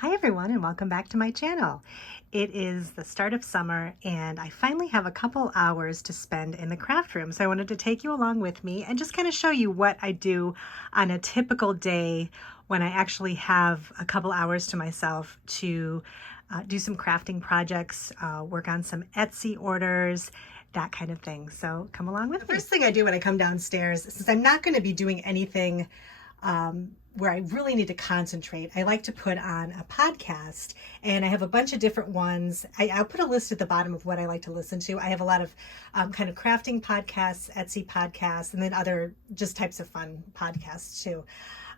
Hi everyone and welcome back to my channel. It is the start of summer and I finally have a couple hours to spend in the craft room. So I wanted to take you along with me and just kind of show you what I do on a typical day when I actually have a couple hours to myself to do some crafting projects, work on some Etsy orders, that kind of thing. So come along with me. The first thing I do when I come downstairs, since I'm not going to be doing anything where I really need to concentrate, I like to put on a podcast, and I have a bunch of different ones. I'll put a list at the bottom of what I like to listen to. I have a lot of kind of crafting podcasts, Etsy podcasts, and then other just types of fun podcasts too.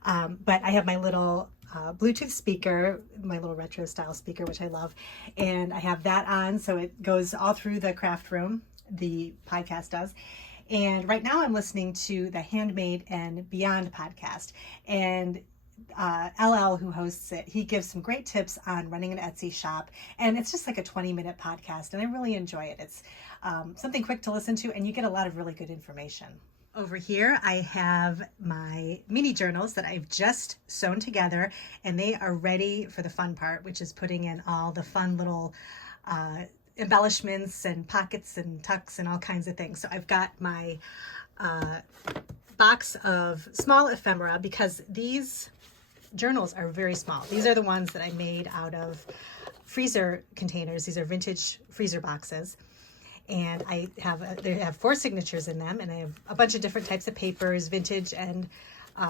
But I have my little Bluetooth speaker, my little retro style speaker, which I love. And I have that on, so it goes all through the craft room, the podcast does. And right now I'm listening to the Handmade and Beyond podcast. And LL, who hosts it, he gives some great tips on running an Etsy shop. And it's just like a 20-minute podcast, and I really enjoy it. It's something quick to listen to, and you get a lot of really good information. Over here, I have my mini journals that I've just sewn together, and they are ready for the fun part, which is putting in all the fun little embellishments and pockets and tucks and all kinds of things. So I've got my box of small ephemera, because these journals are very small. These are the ones that I made out of freezer containers. These are vintage freezer boxes. And they have 4 signatures in them, and I have a bunch of different types of papers, vintage and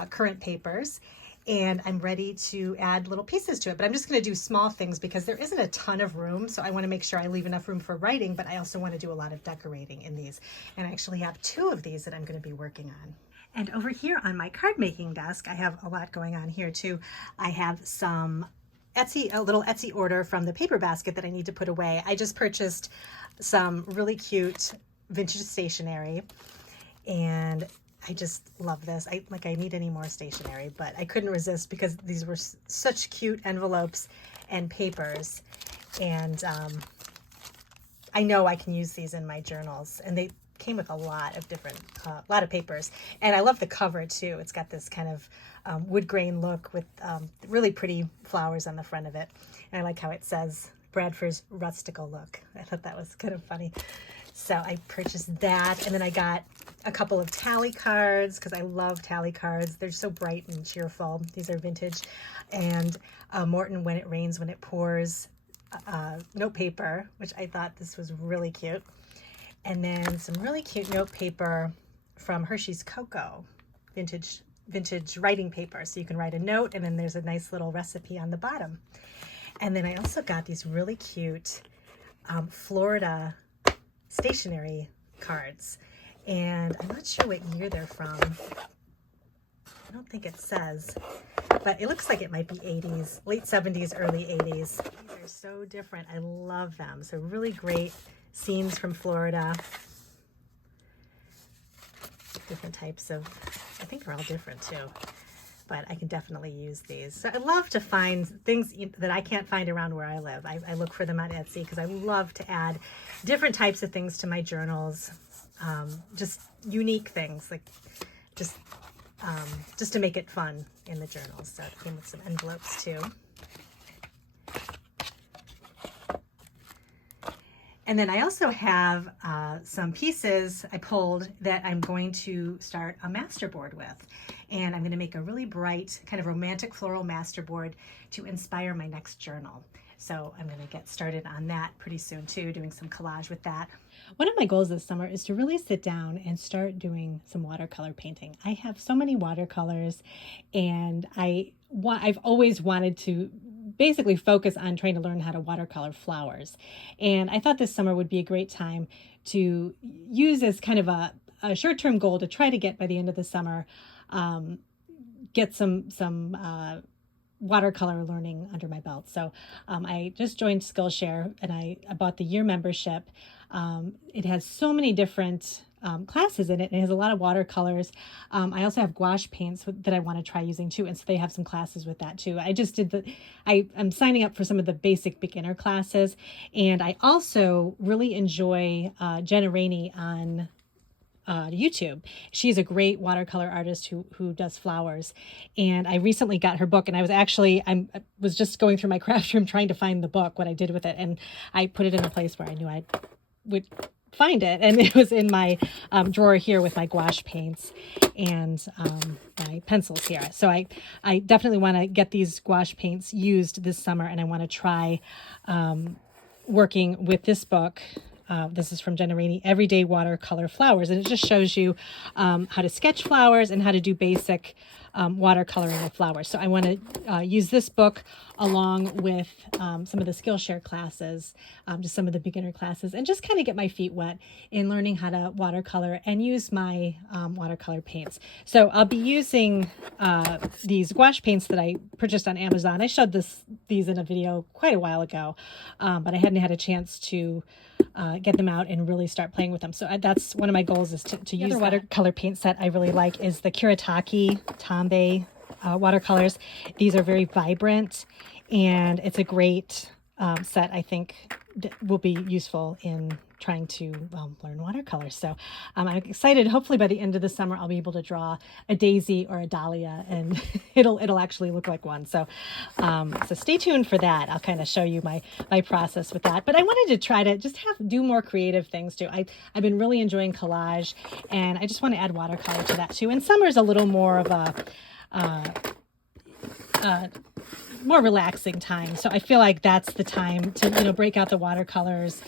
current papers. And I'm ready to add little pieces to it, but I'm just going to do small things because there isn't a ton of room. So I want to make sure I leave enough room for writing, but I also want to do a lot of decorating in these. And I actually have 2 of these that I'm going to be working on. And over here on my card making desk, I have a lot going on here too. I have some a little Etsy order from the paper basket that I need to put away. I just purchased some really cute vintage stationery, and I just love this. I need any more stationery, but I couldn't resist because these were such cute envelopes and papers. And I know I can use these in my journals, and they came with a lot of different, lot of papers. And I love the cover too. It's got this kind of wood grain look with really pretty flowers on the front of it. And I like how it says Bradford's rustical look. I thought that was kind of funny. So I purchased that, and then I got a couple of tally cards because I love tally cards. They're so bright and cheerful. These are vintage. And Morton When It Rains, When It Pours note paper, which I thought this was really cute. And then some really cute note paper from Hershey's Cocoa, vintage writing paper. So you can write a note, and then there's a nice little recipe on the bottom. And then I also got these really cute Florida stationery cards. And I'm not sure what year they're from. I don't think it says, but it looks like it might be 80s, late 70s, early 80s. These are so different. I love them. So really great scenes from Florida. Different types of, I think they're all different too, but I can definitely use these. So I love to find things that I can't find around where I live. I look for them on Etsy because I love to add different types of things to my journals. Just unique things, like just to make it fun in the journals. So it came with some envelopes too. And then I also have some pieces I pulled that I'm going to start a masterboard with. And I'm going to make a really bright, kind of romantic floral masterboard to inspire my next journal. So I'm going to get started on that pretty soon too, doing some collage with that. One of my goals this summer is to really sit down and start doing some watercolor painting. I have so many watercolors, and I've always wanted to basically focus on trying to learn how to watercolor flowers. And I thought this summer would be a great time to use as kind of a short-term goal to try to get by the end of the summer, get some watercolor learning under my belt. So I just joined Skillshare, and I bought the year membership. It has so many different classes in it, and it has a lot of watercolors. I also have gouache paints that I want to try using too, and so they have some classes with that too. I'm signing up for some of the basic beginner classes, and I also really enjoy Jenna Rainey on YouTube. She's a great watercolor artist who does flowers. And I recently got her book, and I was just going through my craft room trying to find the book, what I did with it. And I put it in a place where I knew I would find it. And it was in my drawer here with my gouache paints and my pencils here. So I definitely want to get these gouache paints used this summer, and I want to try working with this book. This is from Jenna Rainey, Everyday Watercolor Flowers. And it just shows you how to sketch flowers and how to do basic watercoloring of flowers. So I want to use this book along with some of the Skillshare classes, just some of the beginner classes, and just kind of get my feet wet in learning how to watercolor and use my watercolor paints. So I'll be using these gouache paints that I purchased on Amazon. I showed these in a video quite a while ago, but I hadn't had a chance to get them out and really start playing with them. So that's one of my goals, is to use that. Watercolor paint set I really like is the Kuretake Tomboy watercolors. These are very vibrant, and it's a great set, I think, will be useful in trying to learn watercolors. So I'm excited. Hopefully by the end of the summer, I'll be able to draw a daisy or a dahlia, and it'll actually look like one. So so stay tuned for that. I'll kind of show you my process with that. But I wanted to try to just do more creative things too. I've been really enjoying collage, and I just want to add watercolor to that too. And summer's a little more of a more relaxing time. So I feel like that's the time to, break out the watercolors,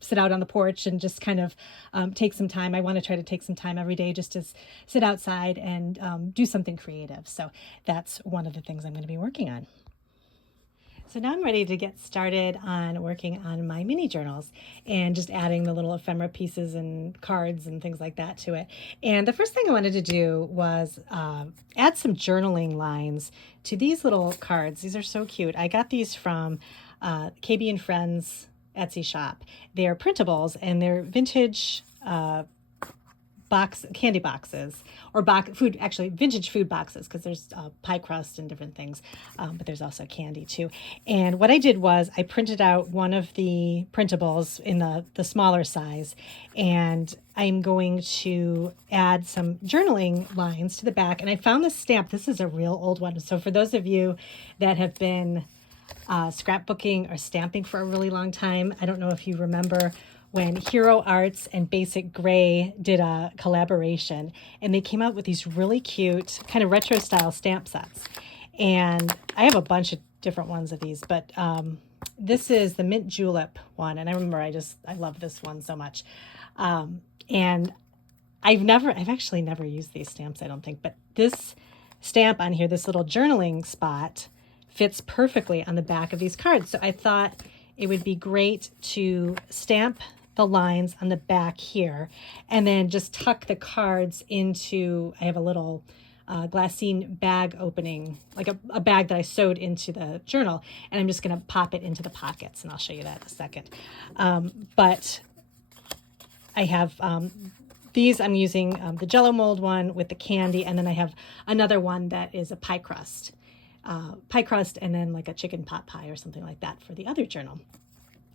sit out on the porch and just kind of take some time. I want to try to take some time every day just to sit outside and do something creative. So that's one of the things I'm going to be working on. So now I'm ready to get started on working on my mini journals and just adding the little ephemera pieces and cards and things like that to it. And the first thing I wanted to do was add some journaling lines to these little cards. These are so cute. I got these from KB and Friends Etsy shop. They're printables, and they're vintage candy boxes, or vintage food boxes, because there's pie crust and different things, but there's also candy too. And what I did was I printed out one of the printables in the smaller size, and I'm going to add some journaling lines to the back. And I found this stamp. This is a real old one. So for those of you that have been scrapbooking or stamping for a really long time, I don't know if you remember when Hero Arts and Basic Gray did a collaboration, and they came out with these really cute kind of retro style stamp sets. And I have a bunch of different ones of these, but this is the Mint Julep one. And I remember I love this one so much. And I've actually never used these stamps, I don't think, but this stamp on here, this little journaling spot, fits perfectly on the back of these cards. So I thought it would be great to stamp the lines on the back here, and then just tuck the cards into, I have a little glassine bag opening, like a bag that I sewed into the journal, and I'm just going to pop it into the pockets, and I'll show you that in a second. But I have these, I'm using the Jell-O mold one with the candy, and then I have another one that is a pie crust, and then like a chicken pot pie or something like that for the other journal.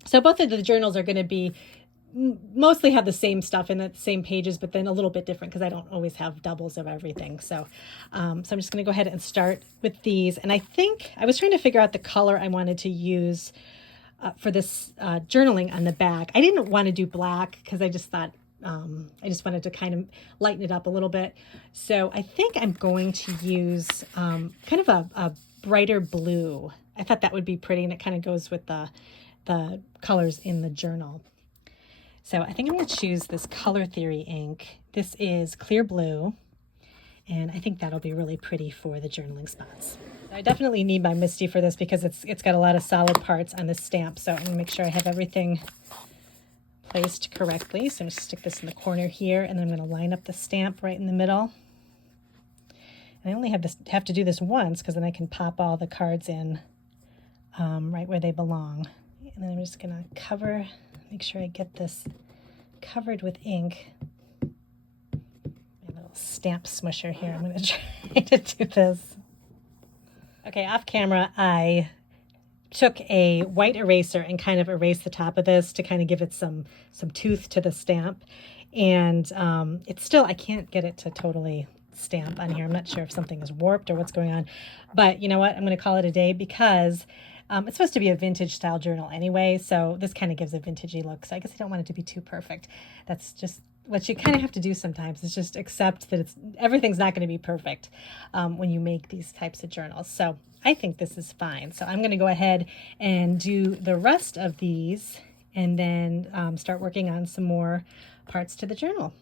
So both of the journals are going to be mostly have the same stuff in the same pages, but then a little bit different because I don't always have doubles of everything. So I'm just going to go ahead and start with these. And I think I was trying to figure out the color I wanted to use for this journaling on the back. I didn't want to do black because I just thought I just wanted to kind of lighten it up a little bit. So I think I'm going to use kind of a brighter blue. I thought that would be pretty, and it kind of goes with the colors in the journal. So I think I'm going to choose this Color Theory ink. This is clear blue, and I think that'll be really pretty for the journaling spots. I definitely need my MISTI for this because it's got a lot of solid parts on this stamp, so I'm going to make sure I have everything placed correctly. So I'm going to stick this in the corner here, and then I'm going to line up the stamp right in the middle. And I only have to do this once because then I can pop all the cards in right where they belong. And then I'm just going to make sure I get this covered with ink. My little stamp smusher here. I'm going to try to do this. Okay, off camera, I took a white eraser and kind of erased the top of this to kind of give it some tooth to the stamp. And it's still, I can't get it to totally stamp on here. I'm not sure if something is warped or what's going on. But you know what? I'm going to call it a day because it's supposed to be a vintage style journal anyway. So this kind of gives a vintagey look. So I guess I don't want it to be too perfect. That's just what you kind of have to do sometimes, is just accept that everything's not going to be perfect when you make these types of journals. So I think this is fine. So I'm going to go ahead and do the rest of these and then start working on some more parts to the journal.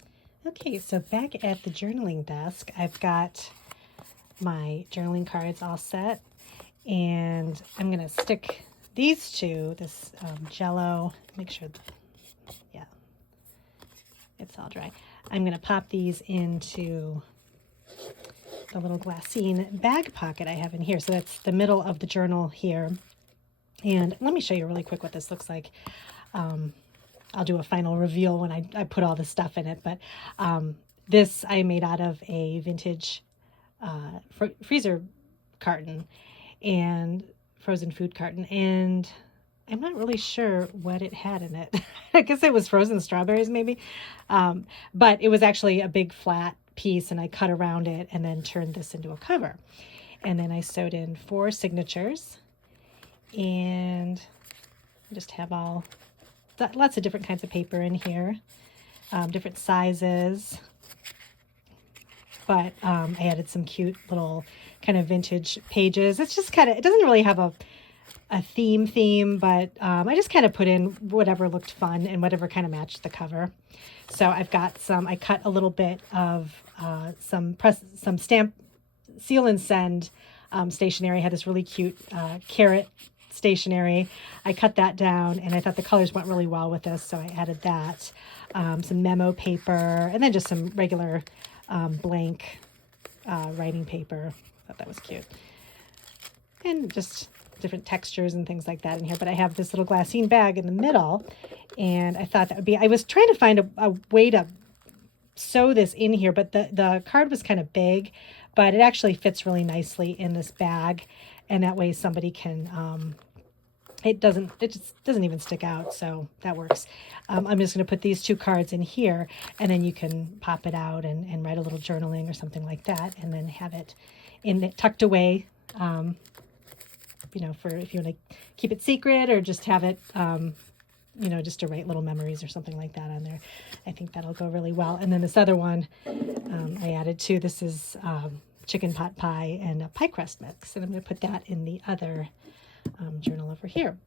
Okay, so back at the journaling desk, I've got my journaling cards all set, and I'm going to stick these to this Jello, make sure, yeah, it's all dry. I'm going to pop these into the little glassine bag pocket I have in here. So that's the middle of the journal here. And let me show you really quick what this looks like. I'll do a final reveal when I put all the stuff in it. But this I made out of a vintage freezer carton and frozen food carton. And I'm not really sure what it had in it. I guess it was frozen strawberries maybe. But it was actually a big flat piece, and I cut around it and then turned this into a cover. And then I sewed in 4 signatures, and I just have lots of different kinds of paper in here, different sizes. But I added some cute little kind of vintage pages. It's just kind of, it doesn't really have a theme, but I just kind of put in whatever looked fun and whatever kind of matched the cover. So I've got I cut a little bit of some stamp seal and send stationery. I had this really cute carrot stationery. I cut that down, and I thought the colors went really well with this, so I added that. Some memo paper, and then just some regular blank writing paper. I thought that was cute. And just different textures and things like that in here. But I have this little glassine bag in the middle, and I thought that would be, I was trying to find a way to sew this in here, but the card was kind of big, but it actually fits really nicely in this bag, and that way somebody can, it just doesn't even stick out, so that works. I'm just going to put these 2 cards in here, and then you can pop it out and write a little journaling or something like that, and then have it tucked away, for if you want to keep it secret or just have it, just to write little memories or something like that on there. I think that'll go really well. And then this other one I added too. This is chicken pot pie and a pie crust mix. And I'm going to put that in the other journal over here.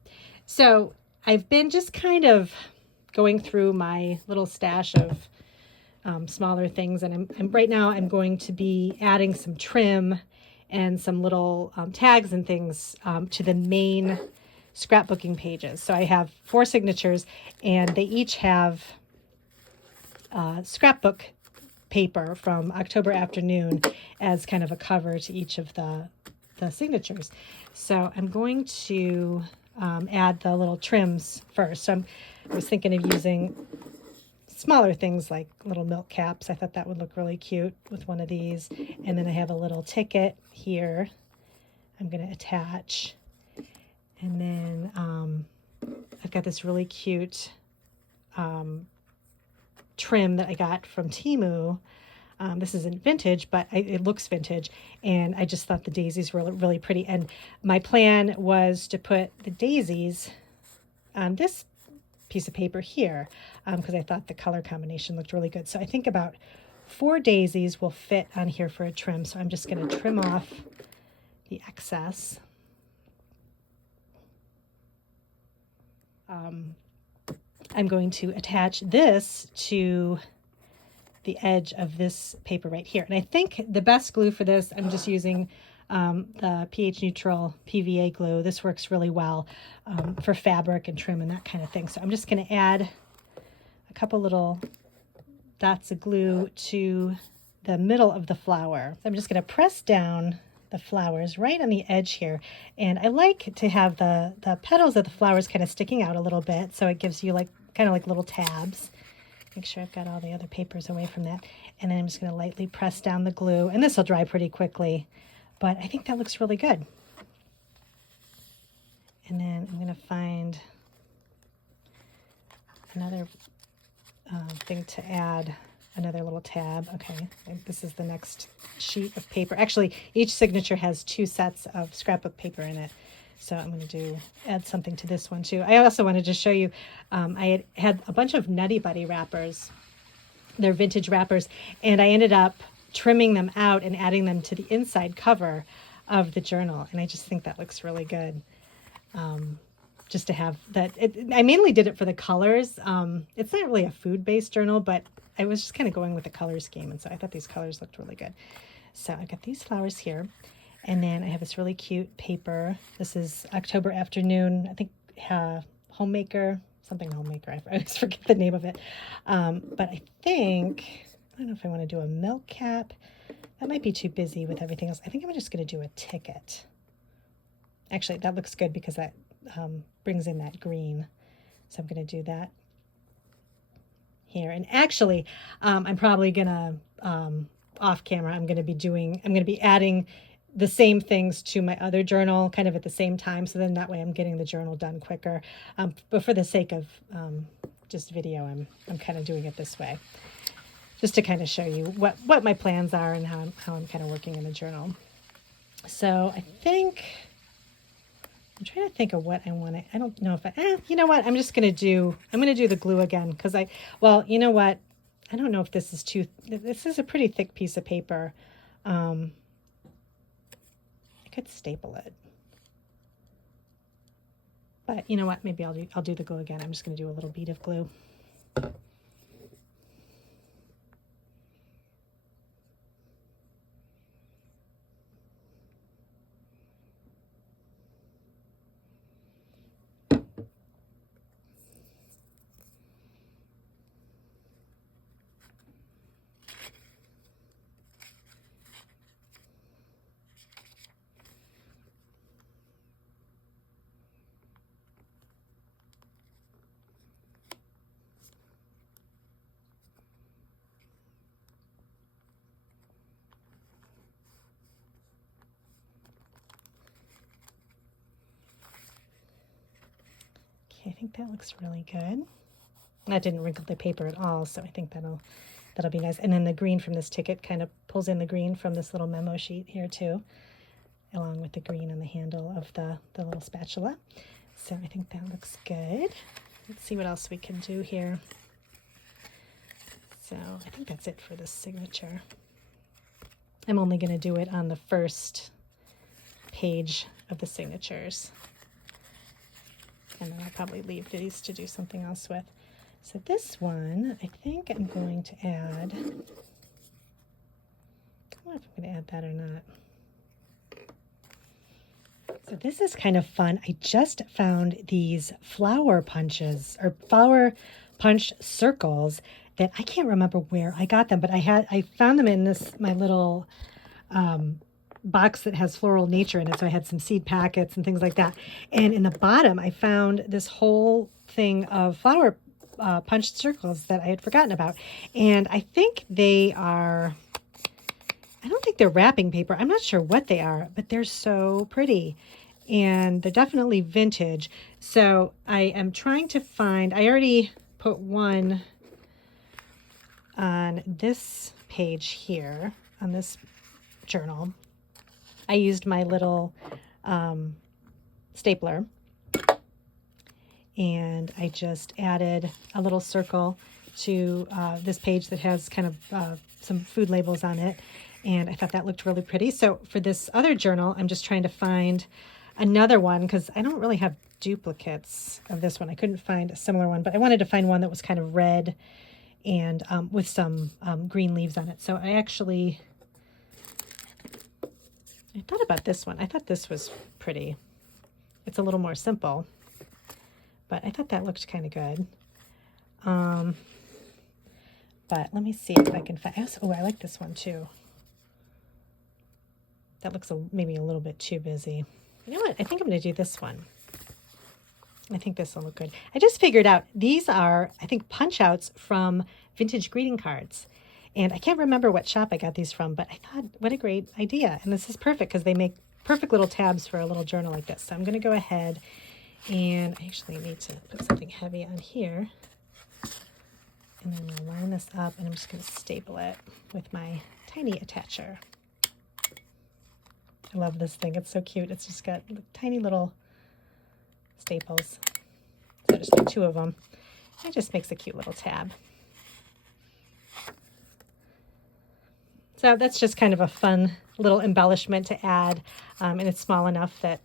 So I've been just kind of going through my little stash of smaller things. And right now I'm going to be adding some trim and some little tags and things to the main scrapbooking pages. So I have 4 signatures, and they each have scrapbook paper from October Afternoon as kind of a cover to each of the signatures. So I'm going to add the little trims first. So I was thinking of using smaller things like little milk caps. I thought that would look really cute with one of these. And then I have a little ticket here I'm going to attach. And then I've got this really cute trim that I got from Temu. This isn't vintage, but it looks vintage. And I just thought the daisies were really pretty. And my plan was to put the daisies on this piece of paper here because I thought the color combination looked really good. So I think about 4 daisies will fit on here for a trim. So I'm just going to trim off the excess. I'm going to attach this to the edge of this paper right here. And I think the best glue for this, I'm just using the pH neutral PVA glue. This works really well for fabric and trim and that kind of thing. So I'm just going to add a couple little dots of glue to the middle of the flower. So I'm just going to press down the flowers right on the edge here. And I like to have the petals of the flowers kind of sticking out a little bit, so it gives you kind of like little tabs. Make sure I've got all the other papers away from that. And then I'm just going to lightly press down the glue, and this will dry pretty quickly, but I think that looks really good. And then I'm going to find another thing to add, another little tab. Okay, this is the next sheet of paper. Actually, each signature has 2 sets of scrapbook paper in it. So I'm going to add something to this one too. I also wanted to show you, I had a bunch of Nutty Buddy wrappers. They're vintage wrappers, and I ended up trimming them out and adding them to the inside cover of the journal. And I just think that looks really good. Just to have that. I mainly did it for the colors. It's not really a food-based journal, but I was just kind of going with the color scheme. And so I thought these colors looked really good. So I got these flowers here. And then I have this really cute paper. This is October Afternoon. I think Homemaker, something Homemaker. I always forget the name of it. But I don't know if I want to do a milk cap. That might be too busy with everything else. I think I'm just going to do a ticket. Actually, that looks good because that brings in that green. So I'm going to do that here. And actually, I'm probably going to, off camera, I'm going to be adding the same things to my other journal kind of at the same time. So then that way I'm getting the journal done quicker. But for the sake of just video, I'm kind of doing it this way, just to kind of show you what my plans are and how I'm kind of working in the journal. So I'm trying to think of what I want to, I don't know if you know what, I'm going to do the glue again. Cause you know what? I don't know if this is a pretty thick piece of paper. I could staple it, but you know what? Maybe I'll do the glue again. I'm just going to do a little bead of glue. I think that looks really good. That didn't wrinkle the paper at all, so I think that'll be nice. And then the green from this ticket kind of pulls in the green from this little memo sheet here too, along with the green on the handle of the little spatula. So I think that looks good. Let's see what else we can do here. So I think that's it for this signature. I'm only going to do it on the first page of the signatures. And then I'll probably leave these to do something else with. So this one, I think I'm going to add, I don't know if I'm going to add that or not. So this is kind of fun. I just found these flower punches or flower punch circles that I can't remember where I got them, but I found them in my little box that has floral nature in it. So I had some seed packets and things like that. And in the bottom, I found this whole thing of flower punched circles that I had forgotten about. And I think I don't think they're wrapping paper. I'm not sure what they are, but they're so pretty. And they're definitely vintage. So I am trying to find, I already put one on this page here, on this journal. I used my little stapler, and I just added a little circle to this page that has kind of some food labels on it, and I thought that looked really pretty. So for this other journal, I'm just trying to find another one because I don't really have duplicates of this one. I couldn't find a similar one, but I wanted to find one that was kind of red and with some green leaves on it. So I thought about this one. I thought this was pretty. It's a little more simple, but I thought that looked kind of good. But let me see if I can find, oh, I like this one too. That looks maybe a little bit too busy. You know what? I think I'm going to do this one. I think this will look good. I just figured out these are, I think, punch outs from vintage greeting cards. And I can't remember what shop I got these from, but I thought, what a great idea. And this is perfect because they make perfect little tabs for a little journal like this. So I'm going to go ahead And I actually need to put something heavy on here. And then we'll line this up, and I'm just going to staple it with my tiny attacher. I love this thing. It's so cute. It's just got tiny little staples. So I just do 2 of them. It just makes a cute little tab. So that's just kind of a fun little embellishment to add, and it's small enough that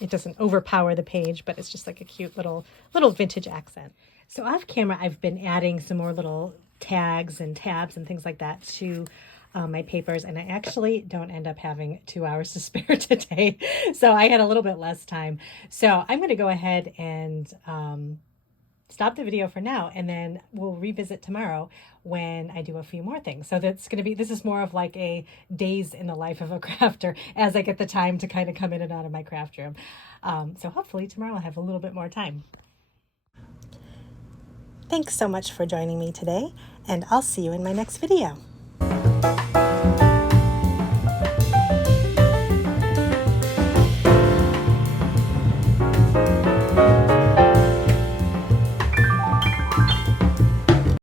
it doesn't overpower the page, but it's just like a cute little vintage accent. So off camera, I've been adding some more little tags and tabs and things like that to my papers, and I actually don't end up having 2 hours to spare today, so I had a little bit less time. So I'm going to go ahead and stop the video for now, and then we'll revisit tomorrow when I do a few more things. So that's going to be, this is more of like a days in the life of a crafter as I get the time to kind of come in and out of my craft room. So hopefully tomorrow I'll have a little bit more time. Thanks so much for joining me today, and I'll see you in my next video.